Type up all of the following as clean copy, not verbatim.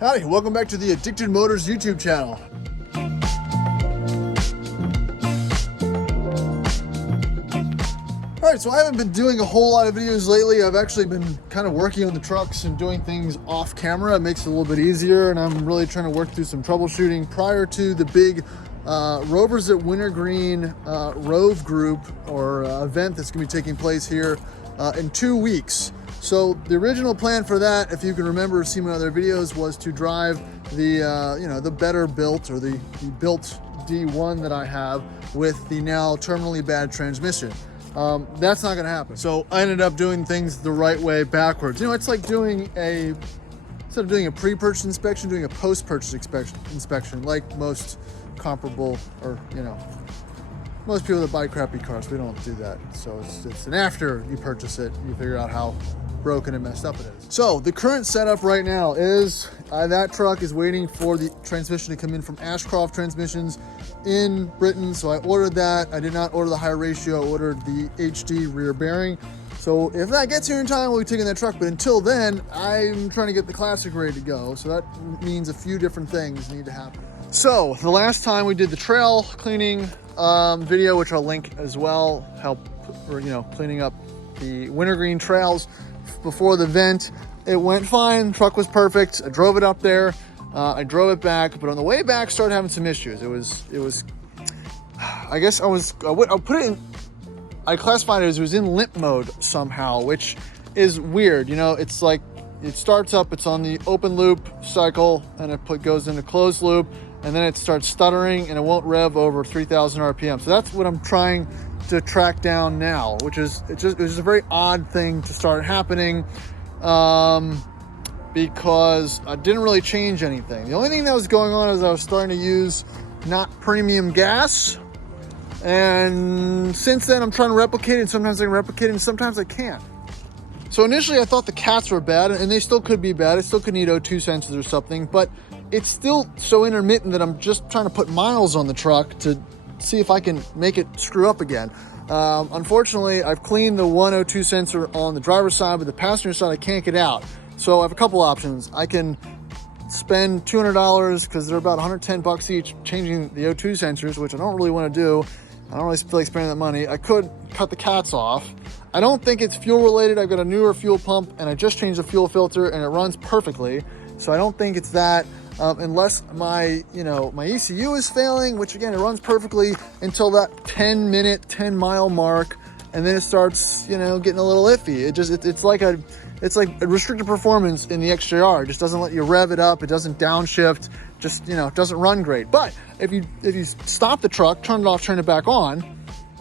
Howdy, welcome back to the Addicted Motors YouTube channel. Alright, so I haven't been doing a whole lot of videos lately. I've actually been kind of working on the trucks and doing things off camera. It makes it a little bit easier, and I'm really trying to work through some troubleshooting prior to the big Rovers at Wintergreen Rove group or event that's going to be taking place here in 2 weeks. So the original plan for that, if you can remember, see my other videos, was to drive the the better built or the built D1 that I have with the now terminally bad transmission. That's not going to happen. So I ended up doing things the right way backwards. You know, it's like doing instead of doing a pre-purchase inspection, doing a post-purchase inspection, like most comparable, or most people that buy crappy cars. We don't do that. So it's an after you purchase it, you figure out how broken and messed up it is. So the current setup right now is that truck is waiting for the transmission to come in from Ashcroft Transmissions in Britain. So I ordered that. I did not order the higher ratio. I ordered the HD rear bearing. So if that gets here in time, we'll be taking that truck. But until then, I'm trying to get the Classic ready to go. So that means a few different things need to happen. So the last time we did the trail cleaning video, which I'll link as well, cleaning up the wintergreen trails before the event. It went fine. Truck was perfect. I drove it up there. I drove it back, but on the way back, started having some issues. It was. I guess I classified it as it was in limp mode somehow, which is weird. It's like it starts up, it's on the open loop cycle, and it goes into closed loop, and then it starts stuttering, and it won't rev over 3,000 RPM. So that's what I'm trying to track down now, which is it was a very odd thing to start happening because I didn't really change anything. The only thing that was going on is I was starting to use not premium gas, and since then I'm trying to replicate it, and sometimes I can replicate it and sometimes I can't. So initially I thought the cats were bad, and they still could be bad. I still could need O2 sensors or something, but it's still so intermittent that I'm just trying to put miles on the truck to see if I can make it screw up again. Unfortunately, I've cleaned the 102 sensor on the driver's side, but the passenger side I can't get out. So I have a couple options. I can spend $200 because they're about 110 bucks each changing the O2 sensors, which I don't really want to do. I don't really feel like spending that money. I could cut the cats off. I don't think it's fuel related. I've got a newer fuel pump and I just changed the fuel filter and it runs perfectly. So I don't think it's that. Unless my ECU is failing, which again, it runs perfectly until that 10 mile mark. And then it starts, getting a little iffy. It's like a restricted performance in the XJR. It just doesn't let you rev it up. It doesn't downshift. Just, it doesn't run great. But if you stop the truck, turn it off, turn it back on,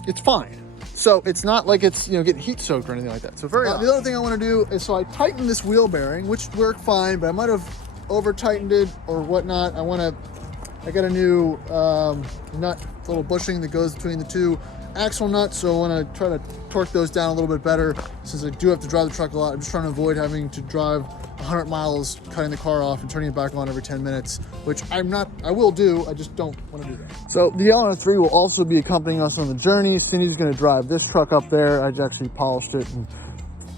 it's fine. So it's not like it's, getting heat soaked or anything like that. So the other thing I want to do is, so I tightened this wheel bearing, which worked fine, but I might have over tightened it or whatnot. I got a new nut, little bushing that goes between the two axle nuts, so I want to try to torque those down a little bit better since I do have to drive the truck a lot. I'm just trying to avoid having to drive 100 miles cutting the car off and turning it back on every 10 minutes, which I will do, I just don't want to do that. So the LN3 will also be accompanying us on the journey. Cindy's going to drive this truck up there. I actually polished it and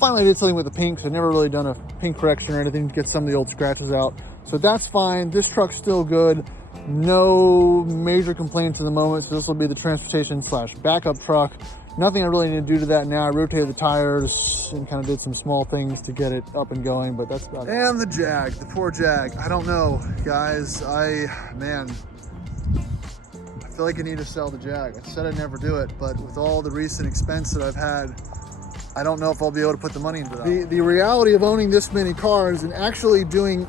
finally did something with the paint because I've never really done a paint correction or anything to get some of the old scratches out. So that's fine. This truck's still good. No major complaints at the moment. So this will be the transportation / backup truck. Nothing I really need to do to that now. I rotated the tires and kind of did some small things to get it up and going, but that's about it. And the Jag, the poor Jag. I don't know, guys. I feel like I need to sell the Jag. I said I'd never do it, but with all the recent expense that I've had, I don't know if I'll be able to put the money into that. The reality of owning this many cars and actually doing,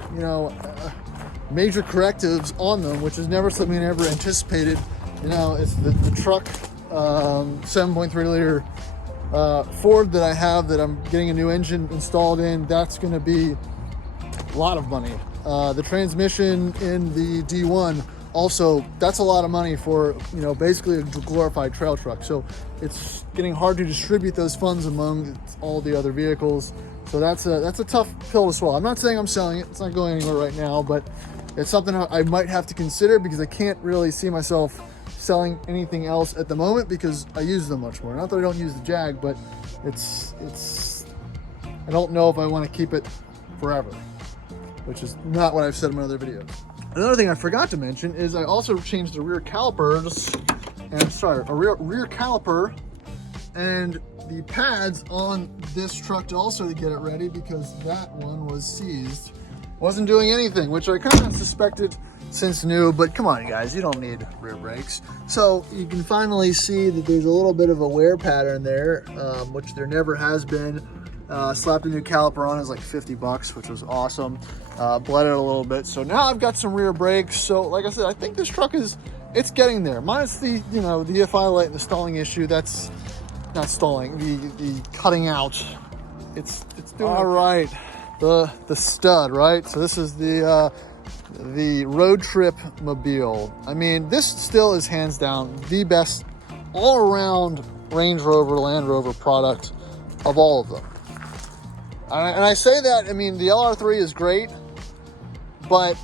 major correctives on them, which is never something I ever anticipated. It's the truck 7.3 liter Ford that I have that I'm getting a new engine installed in. That's going to be a lot of money. The transmission in the D1 also, that's a lot of money for, basically a glorified trail truck. So it's getting hard to distribute those funds among all the other vehicles. So that's a tough pill to swallow. I'm not saying I'm selling it. It's not going anywhere right now, but it's something I might have to consider because I can't really see myself selling anything else at the moment because I use them much more. Not that I don't use the Jag, but I don't know if I want to keep it forever. which is not what I've said in my other videos. Another thing I forgot to mention is I also changed the rear calipers, and sorry, a rear caliper and the pads on this truck to also get it ready, because that one was seized. Wasn't doing anything, which I kind of suspected since new, but come on guys, you don't need rear brakes. So you can finally see that there's a little bit of a wear pattern there, which there never has been. Slapped a new caliper on, is like 50 bucks, which was awesome. Bled it a little bit. So now I've got some rear brakes. So like I said, I think this truck it's getting there. Minus the, the EFI light and the stalling issue. That's not stalling, the cutting out. It's doing all right. The stud, right? So this is the road trip mobile. I mean, this still is hands down the best all-around Range Rover, Land Rover product of all of them. And I say that, I mean, the LR3 is great, but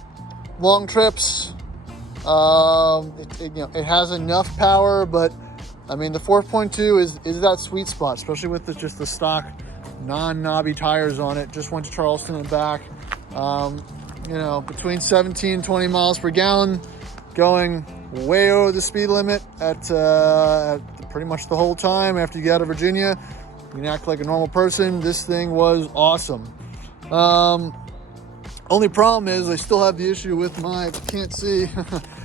long trips, it has enough power, but I mean, the 4.2 is that sweet spot, especially with just the stock non-knobby tires on it. Just went to Charleston and back. Between 17 and 20 miles per gallon, going way over the speed limit at pretty much the whole time. After you get out of Virginia, you can act like a normal person. This thing was awesome. Only problem is I still have the issue with my, can't see,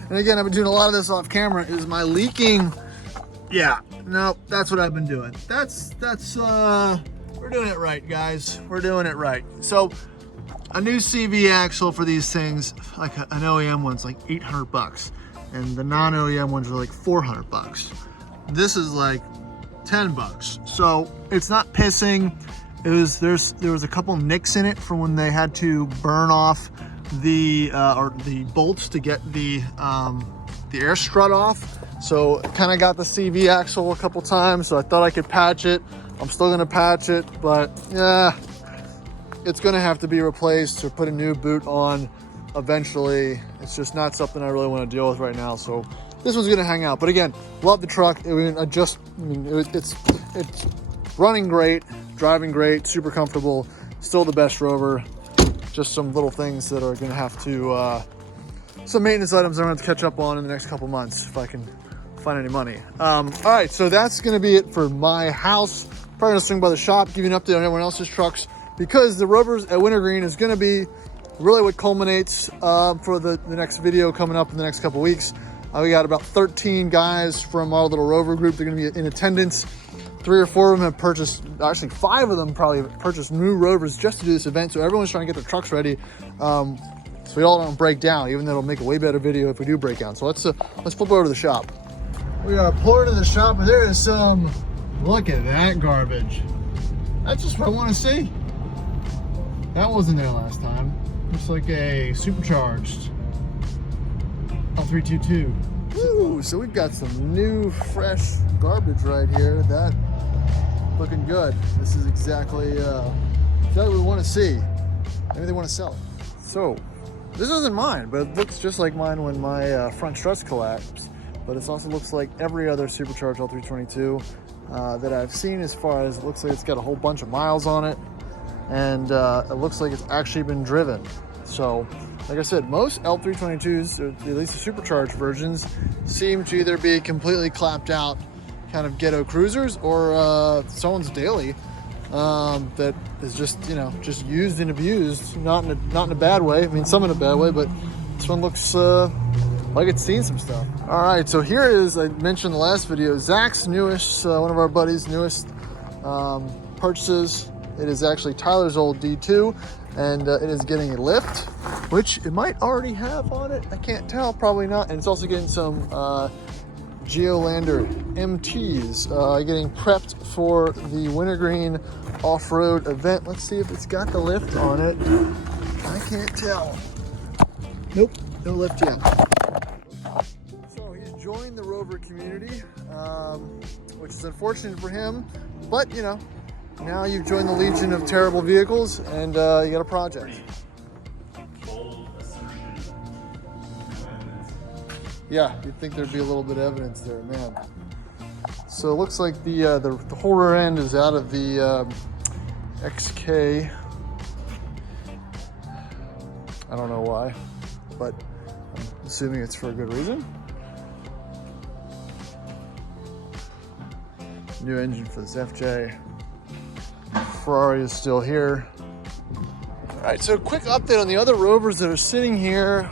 and again, I've been doing a lot of this off camera, is my leaking. Yeah, no, that's what I've been doing. That's we're doing it right, guys. We're doing it right. So a new CV axle for these things, like an OEM one's like 800 bucks, and the non-OEM ones are like 400 bucks. This is like 10 bucks. So it's not pissing. There was a couple nicks in it from when they had to burn off the bolts to get the air strut off. So kind of got the CV axle a couple times, so I thought I could patch it. I'm still gonna patch it, but yeah, it's gonna have to be replaced or put a new boot on eventually. It's just not something I really want to deal with right now. So this one's gonna hang out. But again, love the truck. It's running great, driving great, super comfortable. Still the best Rover. Just some little things that are gonna have to, some maintenance items I'm gonna have to catch up on in the next couple months if I can find any money. All right, so that's gonna be it for my house. Probably gonna swing by the shop, give you an update on everyone else's trucks, because the Rovers at Wintergreen is gonna be really what culminates for the next video coming up in the next couple weeks. We got about 13 guys from our little Rover group. They're gonna be in attendance. 3 or 4 of them have purchased, actually 5 of them probably have purchased new Rovers just to do this event. So everyone's trying to get their trucks ready. So we all don't break down, even though it'll make a way better video if we do break down. So let's flip over to the shop. We are pulling to the shop, and there is some, look at that garbage. That's just what I want to see. That wasn't there last time. Looks like a supercharged L322. Woo, so we've got some new, fresh garbage right here. That looking good. This is exactly what we want to see. Maybe they want to sell it. So this isn't mine, but it looks just like mine when my front struts collapsed. But it also looks like every other supercharged L322 that I've seen, as far as it looks like it's got a whole bunch of miles on it, and it looks like it's actually been driven. So like I said, most L322s, or at least the supercharged versions, seem to either be completely clapped out kind of ghetto cruisers, or someone's daily that is just just used and abused, not in a bad way. I mean, some in a bad way, but this one looks like it's seen some stuff. All right, so here is, I mentioned in the last video, Zach's newest, one of our buddies' newest purchases. It is actually Tyler's old D2, and it is getting a lift, which it might already have on it. I can't tell, probably not. And it's also getting some Geolander MTs, getting prepped for the Wintergreen off-road event. Let's see if it's got the lift on it. I can't tell. Nope, no lift yet. So he's joined the Rover community, which is unfortunate for him, but now you've joined the legion of terrible vehicles, and you got a project. Yeah, you'd think there'd be a little bit of evidence there, man. So it looks like the whole rear end is out of the XK I don't know why, but I'm assuming it's for a good reason. New engine for this FJ. Ferrari is still here. All right, so quick update on the other Rovers that are sitting here.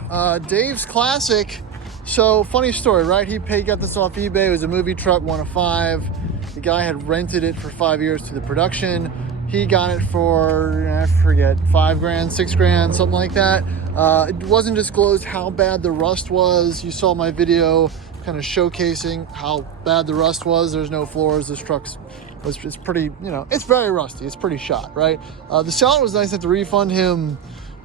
Dave's Classic. So funny story, right? He got this off eBay. It was a movie truck, 1 of 5. The guy had rented it for 5 years to the production. He got it for, I forget, 5 grand, 6 grand, something like that. It wasn't disclosed how bad the rust was. You saw my video kind of showcasing how bad the rust was. There's no floors. This truck's it's pretty, you know, it's very rusty. It's pretty shot, right? The seller was nice enough to refund him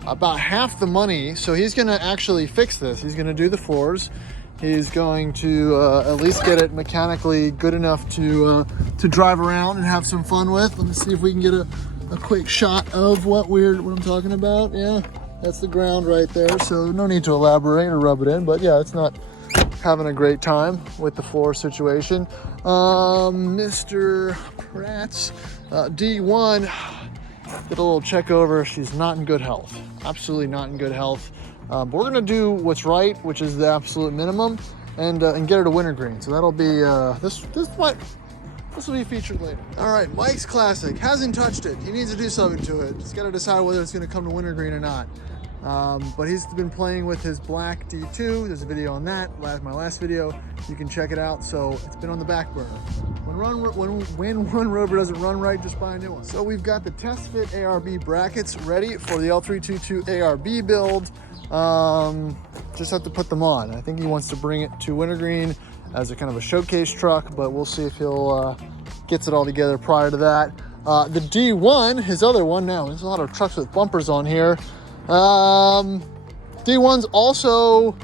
about half the money. So he's going to actually fix this. He's going to do the floors. He's going to at least get it mechanically good enough to drive around and have some fun with. Let me see if we can get a quick shot of what I'm talking about. Yeah, that's the ground right there. So no need to elaborate or rub it in, but yeah, it's not having a great time with the floor situation. Mr. Pratt's D1 did a little check over. She's not in good health. Absolutely not in good health. But we're gonna do what's right, which is the absolute minimum, and get her to wintergreen. So that'll be this will be featured later. All right, Mike's Classic hasn't touched it. He needs to do something to it. He's got to decide whether it's gonna come to wintergreen or not. But he's been playing with his black D2. There's a video on that, my last video. You can check it out. So it's been on the back burner. When one Rover doesn't run right, just buy a new one. So we've got the test fit ARB brackets ready for the L322 ARB build. Just have to put them on. I think he wants to bring it to wintergreen as a kind of a showcase truck, but we'll see if he'll gets it all together prior to that. The D1, his other one now, there's a lot of trucks with bumpers on here. D1's also,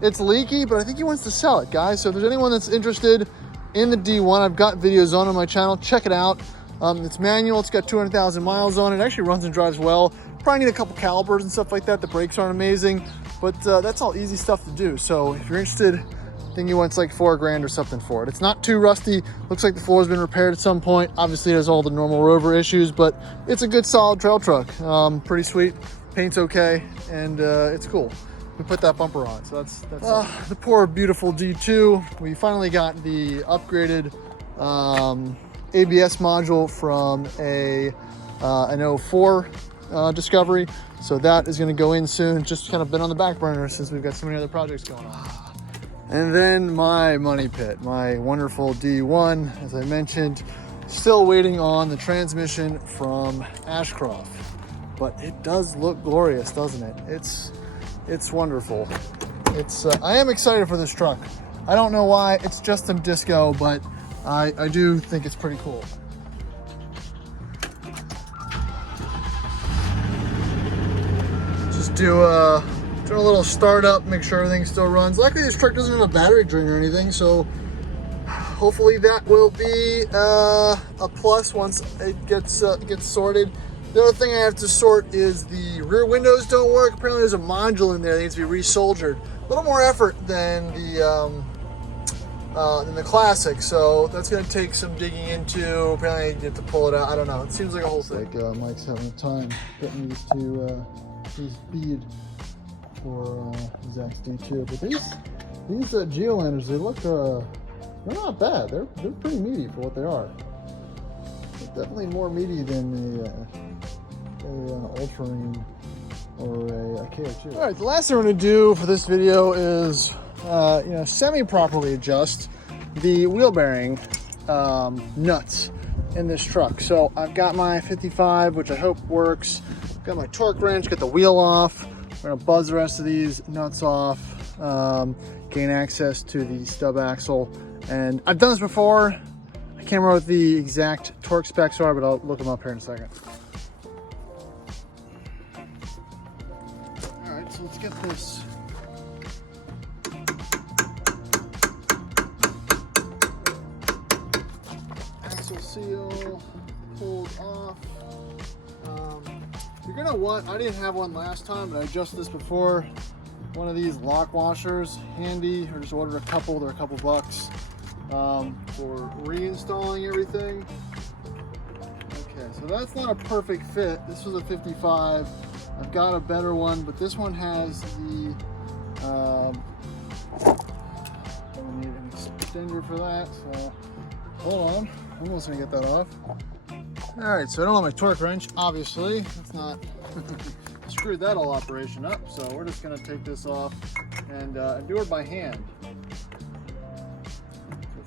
it's leaky, but I think he wants to sell it, guys. So if there's anyone that's interested in the D1, I've got videos on my channel. Check it out. It's manual. It's got 200,000 miles on it. It actually runs and drives well. Probably need a couple calipers and stuff like that. The brakes aren't amazing, but that's all easy stuff to do. So if you're interested, I think he wants like 4 grand or something for it. It's not too rusty. Looks like the floor's been repaired at some point. Obviously it has all the normal Rover issues, but it's a good solid trail truck. Pretty sweet. Paint's okay, and it's cool. We put that bumper on, so that's the poor beautiful D2. We finally got the upgraded ABS module from an 04 Discovery, so that is going to go in soon. Just kind of been on the back burner since we've got so many other projects going on. And then my money pit, my wonderful D1, as I mentioned, still waiting on the transmission from Ashcroft. But it does look glorious, doesn't it? It's wonderful. I am excited for this truck. I don't know why. It's just a disco, but I do think it's pretty cool. Just do a little startup, make sure everything still runs. Luckily, this truck doesn't have a battery drain or anything, so hopefully that will be a plus once it gets sorted. The other thing I have to sort is the rear windows don't work. Apparently there's a module in there that needs to be resoldered. A little more effort than the Classic, so that's gonna take some digging into. Apparently you have to pull it out. I don't know. It seems like a whole thing. Like Mike's having time getting used to his bead for his XD2. But these Geolanders, they look they're not bad. They're pretty meaty for what they are. They're definitely more meaty than a Ultramarine or a KO2. All right, the last thing we're gonna do for this video is semi-properly adjust the wheel bearing nuts in this truck. So I've got my 55, which I hope works. Got my torque wrench, get the wheel off. We're gonna buzz the rest of these nuts off, gain access to the stub axle. And I've done this before. I can't remember what the exact torque specs are, but I'll look them up here in a second. All right, so let's get this axle seal pulled off. You're gonna want, I didn't have one last time, but I adjusted this before. One of these lock washers, handy, or just order a couple, they're a couple bucks for reinstalling everything. Okay, so that's not a perfect fit. This was a 55. I've got a better one, but this one has the, I need an extender for that, so hold on. I'm almost gonna get that off. All right, so I don't have my torque wrench, obviously. That's not, screwed that whole operation up. So we're just gonna take this off and do it by hand.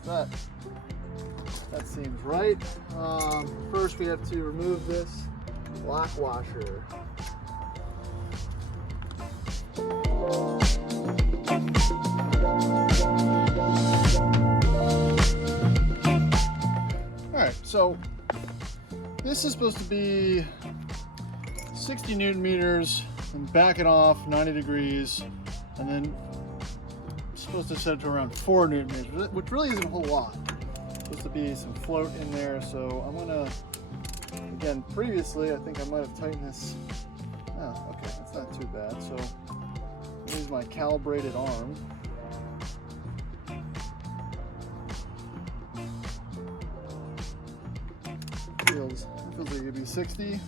That seems right. First we have to remove this lock washer. Alright, so this is supposed to be 60 Newton meters and back it off 90 degrees, and then supposed to set it to around 4 Newton meters, which really isn't a whole lot. Supposed to be some float in there, so I'm gonna, again, previously I think I might have tightened this. Oh, okay, that's not too bad. So use my calibrated arm. Feels like it'd be 60, and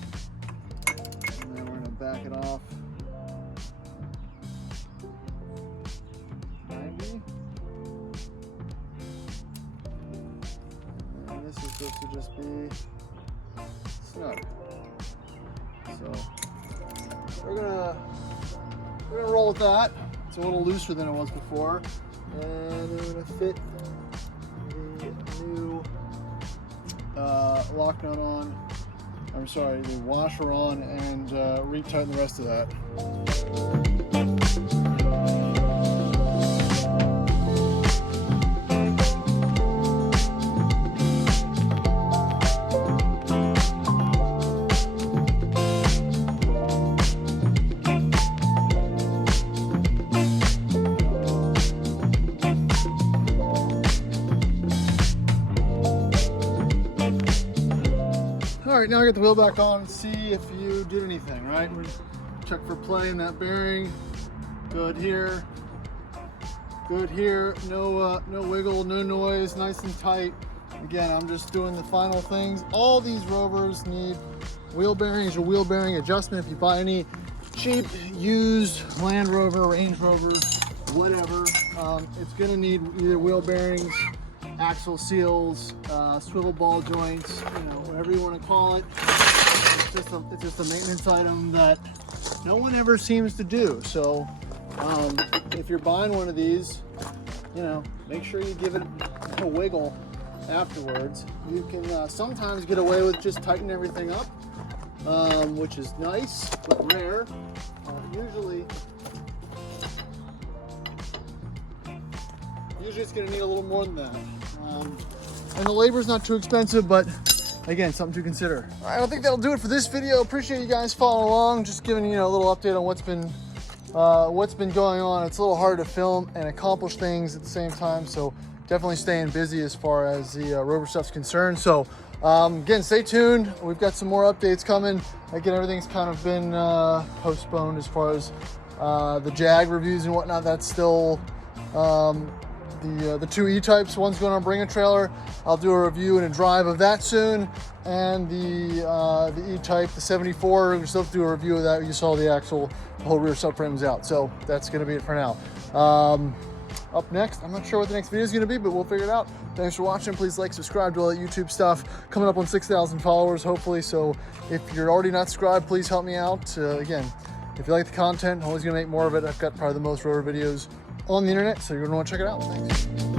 then we're gonna back it off 90. And this is supposed to just be snug. So we're gonna roll with that. It's a little looser than it was before, and we're gonna fit the new lock nut on. I'm sorry, the washer on, and retighten the rest of that. All right, now I get the wheel back on and see if you did anything, right? We check for play in that bearing. Good here. Good here. No wiggle, no noise, nice and tight. Again, I'm just doing the final things. All these Rovers need wheel bearings or wheel bearing adjustment. If you buy any cheap, used Land Rover, Range Rover, whatever, it's gonna need either wheel bearings, axle seals, swivel ball joints, you know, whatever you want to call it. It's just a maintenance item that no one ever seems to do. So if you're buying one of these, you know, make sure you give it a wiggle afterwards. You can sometimes get away with just tightening everything up, which is nice but rare. Usually it's going to need a little more than that. And the labor is not too expensive, but again, something to consider. All right, I think that'll do it for this video. Appreciate you guys following along. Just giving you a little update on what's been going on. It's a little hard to film and accomplish things at the same time, so definitely staying busy as far as the Rover stuff's concerned. So again, stay tuned. We've got some more updates coming. Again, everything's kind of been postponed as far as the Jag reviews and whatnot. That's still the two E-types. One's going on Bring a Trailer. I'll do a review and a drive of that soon. And the E-type, the 74, we still have to do a review of that. You saw the whole rear subframe is out. So that's going to be it for now. Up next, I'm not sure what the next video is going to be, but we'll figure it out. Thanks for watching. Please like, subscribe to all that YouTube stuff. Coming up on 6,000 followers, hopefully. So if you're already not subscribed, please help me out. Again, if you like the content, I'm always going to make more of it. I've got probably the most Rover videos on the internet, so you're going to want to check it out. Thanks.